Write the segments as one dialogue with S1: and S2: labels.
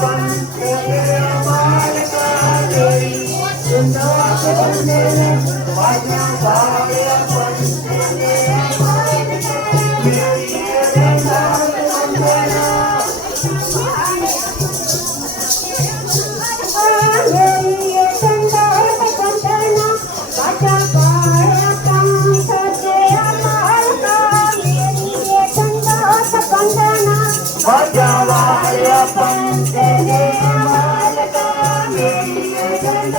S1: Santo ਮੇਰੀ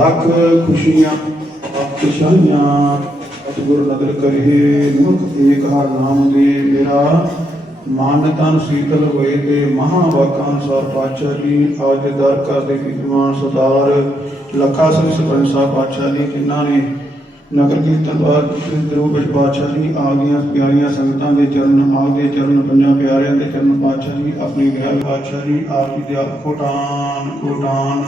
S2: ਲੱਖ ਖੁਸ਼ੀਆਂ ਅਤਸ਼ਾਈਆਂ ਸਤਿਗੁਰ ਨਦਰ ਕਰੇ ਮੁਖ ਏਕ ਹਰ ਨਾਮ ਦੇ ਮੇਰਾ। ਮਨ ਤਨ ਸੀਤਲ ਹੋਏ ਤੇ ਮਹਾ ਵਾਕਾਂ ਅਨੁਸਾਰ ਪਾਤਸ਼ਾਹ ਜੀ ਅੱਜ ਦਰ ਕਰਦੇ ਵਿਦਵਾਨ ਸਰਦਾਰ, ਲੱਖਾ ਸਿੰਘ ਸਰਪੰਚ ਸਾਹਿਬ ਪਾਤਸ਼ਾਹ ਜੀ ਜਿਨ੍ਹਾਂ ਨੇ ਨਗਰ ਕੀਰਤਨ ਦਵਾਰ ਦੇ ਰੂਪ ਵਿੱਚ ਪਾਤਸ਼ਾਹ ਜੀ ਆਪ ਦੀਆਂ ਪਿਆਰੀਆਂ ਸੰਗਤਾਂ ਦੇ ਚਰਨ ਆਪ ਦੇ ਚਰਨ ਪੰਜਾਂ ਪਿਆਰਿਆਂ ਦੇ ਚਰਨ ਪਾਤਸ਼ਾਹ ਜੀ ਆਪਣੀ ਗ੍ਰਹਿ ਪਾਤਸ਼ਾਹ ਜੀ ਆਪ ਜੀ ਦੇ ਕੋਟਾਨ ਕੋਟਾਨ।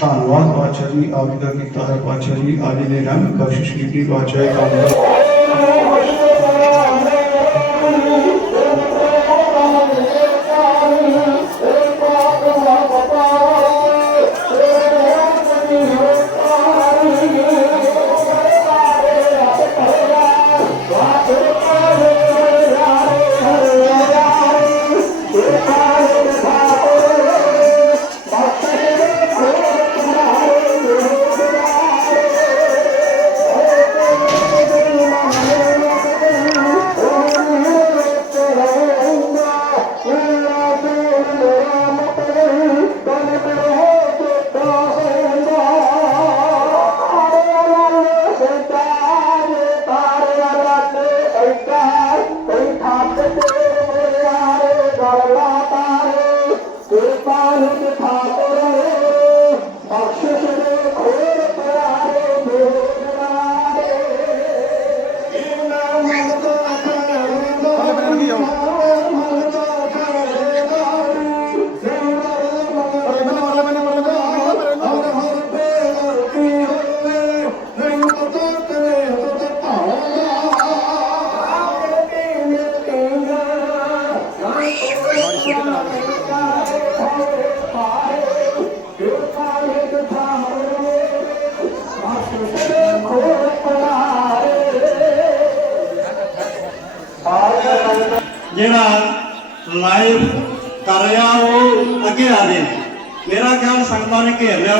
S2: ਧੰਨਵਾਦ। ਪਾਤਸ਼ਾਹ ਜੀ, ਆਪ ਜੀ ਦਾ ਕੀਤਾ ਹੈ ਪਾਤਸ਼ਾਹ ਜੀ ਅੱਜ ਨੇ ਰੰਗ ਬਖਸ਼ਿਸ਼ ਕੀਤੀ। ਪਾਤਸ਼ਾਹ ਜੀ ਕੰਮ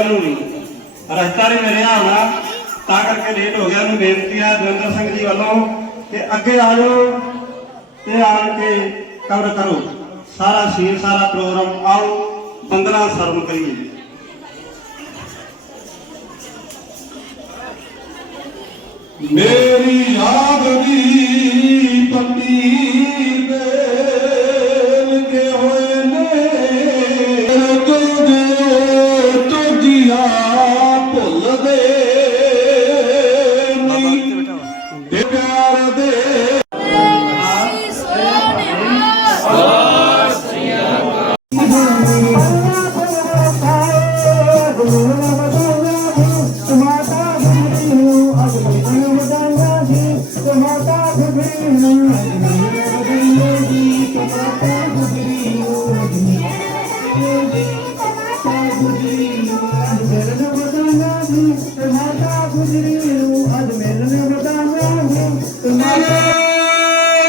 S3: ਨੇ ਘੇਰ ਰਸਤਾ ਨਹੀਂ ਮਿਲਿਆ ਹੋਣਾ ਤਾਂ ਕਰਕੇ ਲੇਟ ਹੋ ਗਿਆ। ਉਹਨੂੰ ਬੇਨਤੀ ਹੈ ਦਵਿੰਦਰ ਸਿੰਘ ਜੀ ਵੱਲੋਂ ਕਿ ਅੱਗੇ ਆ ਜਾਓ ਤੇ ਆਣ ਕੇ ਕਵਰ ਕਰੋ। ਸਾਰਾ ਸੀਨ ਸਾਰਾ ਪ੍ਰੋਗਰਾਮ ਆਓ, ਬੰਦਨਾ ਸਰਵ ਕਰੀਏ।
S2: ਮੇਰੀ ਯਾਦ ਦੀ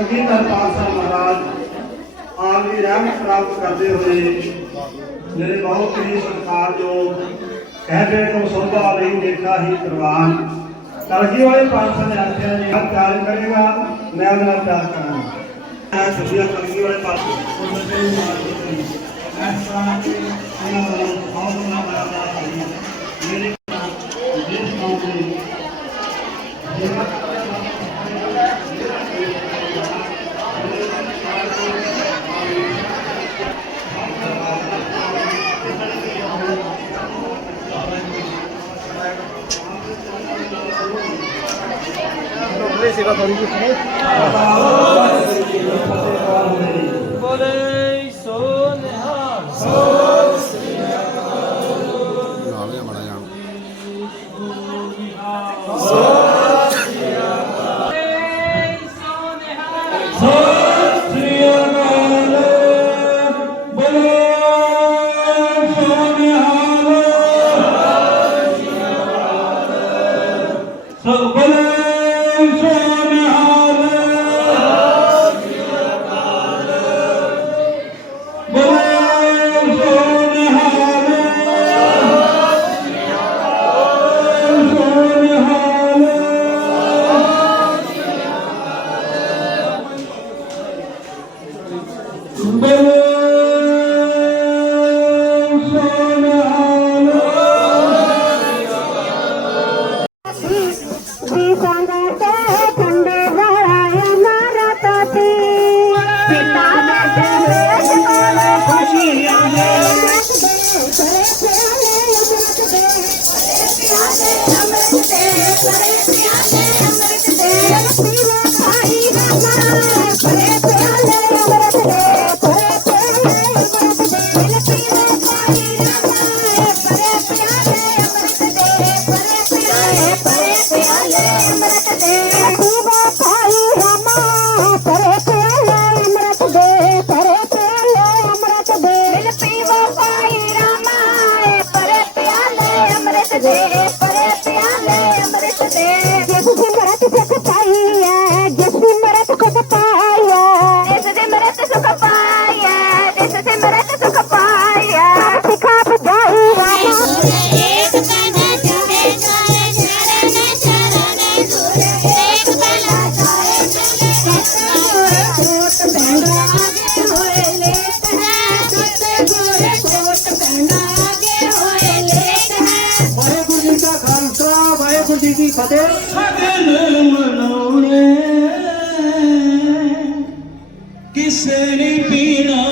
S2: ਕਲਗੀਧਰ ਪਾਤਸ਼ਾਹ ਮਹਾਰਾਜ, ਆਪ ਦੀ ਰਹਿਮਤ ਪ੍ਰਾਪਤ ਕਰਦੇ ਹੋਏ ਮੇਰੇ ਬਹੁਤ ਹੀ ਸਤਿਕਾਰਯੋਗ ਕਹਿੰਦੇ ਤੋਂ ਸੋਭਾ ਲਈ ਦੇਖਾ ਹੀ ਪ੍ਰਵਾਨ। ਕਲਗੀ ਵਾਲੇ ਪਾਤਸ਼ਾਹ ਨੇ ਆਖਿਆ, ਜੀ ਆਪ ਪਿਆਰ ਕਰੇਗਾ, ਮੈਂ ਉਹਦੇ ਨਾਲ ਪਿਆਰ ਕਰਾਂਗਾ। ਮੈਂ ਸੁਭਿਆ ਕਲਗੀ ਵਾਲੇ ਪਾਤਸ਼ਾਹ ਇਸ ਤਰ੍ਹਾਂ ਕਿ ਇਹਨਾਂ ਦਾ ਬਹੁਤ ਬੜਾ ਬੜਾ ਕਰੀ ਮੇਰੇ
S1: ਨਾਲ
S2: Marata Sukapaia, this is Marata Sukapaia. ਫਤਿਹ ਮਨਾਉਣੇ। ਕਿਸੇ ਨੇ ਪੀਣਾ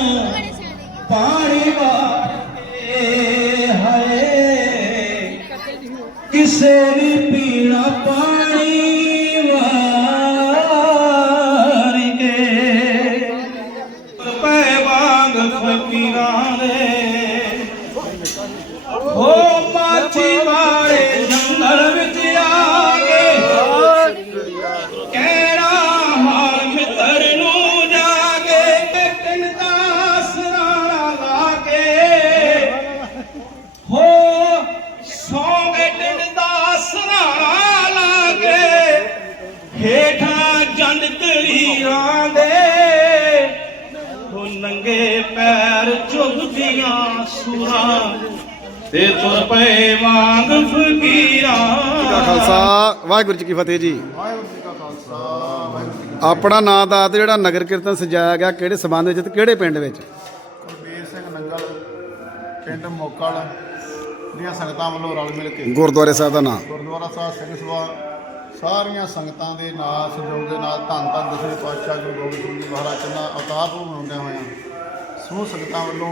S2: ਪਾਣੀ ਵਾਰੇ ਹਾਏ। ਕਿਸੇ ਨੇ ਪੀਣਾ ਪਾਣੀ ਵਾਰ ਕੇ ਪੈ ਵਾਂਗ ਫਕੀਰਾਂ ਦੇ ਓ ਮਾਛੀ ਤਲੀਰਾਂ ਦੇ ਉਹ ਨੰਗੇ ਪੈਰ ਚੁੱਭਦੀਆਂ ਸੁਰਾਂ ਤੇ ਤੁਰ ਪਏ ਵਾਂਗ ਫਕੀਰਾਂ।
S1: ਖਾਲਸਾ ਵਾਹਿਗੁਰੂ ਜੀ ਕੀ ਫਤਿਹ ਜੀ।
S4: ਵਾਹਿਗੁਰੂ ਜੀ ਕਾ ਖਾਲਸਾ ਵਾਹਿਗੁਰੂ ਜੀ ਕੀ
S2: ਆਪਣਾ ਨਾਂ ਦਾ ਤੇ ਜਿਹੜਾ ਨਗਰ ਕੀਰਤਨ ਸਜਾਇਆ ਗਿਆ ਕਿਹੜੇ ਸਬੰਧ ਵਿੱਚ ਤੇ ਕਿਹੜੇ ਪਿੰਡ ਵਿੱਚ?
S4: ਕੁਲਬੀਰ ਸਿੰਘ ਨੰਗਲ ਪਿੰਡ ਮੋਕਲ ਦੀਆਂ ਸੰਗਤਾਂ ਵੱਲੋਂ ਰਲ ਮਿਲ ਕੇ।
S2: ਗੁਰਦੁਆਰੇ ਸਾਹਿਬ ਦਾ ਨਾਂ।
S4: ਗੁਰਦੁਆਰਾ ਸਾਹਿਬ ਸਿੰਘ ਸਭਾ ਸਾਰੀਆਂ ਸੰਗਤਾਂ ਦੇ ਨਾਲ ਸਹਿਯੋਗ ਦੇ ਨਾਲ, ਧੰਨ ਧੰਨ ਦਸਵੇਂ ਪਾਤਸ਼ਾਹ ਗੁਰੂ ਗੋਬਿੰਦ ਸਿੰਘ ਜੀ ਮਹਾਰਾਜ ਜੀ ਦਾ ਅਵਤਾਰ ਨੂੰ ਮਨਾਉਂਦੇ ਹੋਇਆ ਸਮੂਹ ਸੰਗਤਾਂ ਵੱਲੋਂ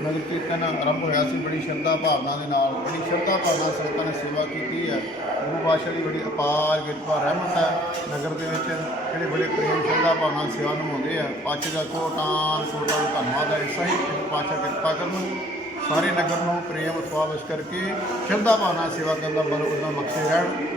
S4: ਨਗਰ ਕੀਰਤਨ ਆਰੰਭ ਹੋਇਆ ਸੀ, ਬੜੀ ਸ਼ਰਧਾ ਭਾਵਨਾ ਦੇ ਨਾਲ, ਬੜੀ ਸ਼ਰਧਾ ਭਾਵਨਾ ਸੰਗਤਾਂ ਨੇ ਸੇਵਾ ਕੀਤੀ ਹੈ। ਗੁਰੂ ਪਾਤਸ਼ਾਹ ਦੀ ਬੜੀ ਅਪਾਰ ਕਿਰਪਾ, ਰਹਿਮਤ ਹੈ ਨਗਰ ਦੇ ਵਿੱਚ, ਜਿਹੜੇ ਬੜੇ ਪ੍ਰੇਮ, ਸ਼ਰਧਾ ਭਾਵਨਾ ਨਾਲ ਸੇਵਾ ਨਿਭਾਉਂਦੇ ਆ। ਪਾਤਸ਼ਾਹ ਦਾ ਕੋਟਾਨ ਕੋਟਾਨ ਧੰਨਵਾਦ ਹੈ, ਇਸਾ ਹੀ ਪਾਤਸ਼ਾਹ ਕਿਰਪਾ ਕਰਨ ਸਾਰੇ ਨਗਰ ਨੂੰ ਪ੍ਰੇਮ ਉਤਵਾਵਸ ਕਰਕੇ ਸ਼ਰਧਾ ਭਾਵਨਾ ਸੇਵਾ ਕਰਨ ਦਾ ਮਨ ਉਹਦਾ ਮਕਸਦ ਰਹਿਣ।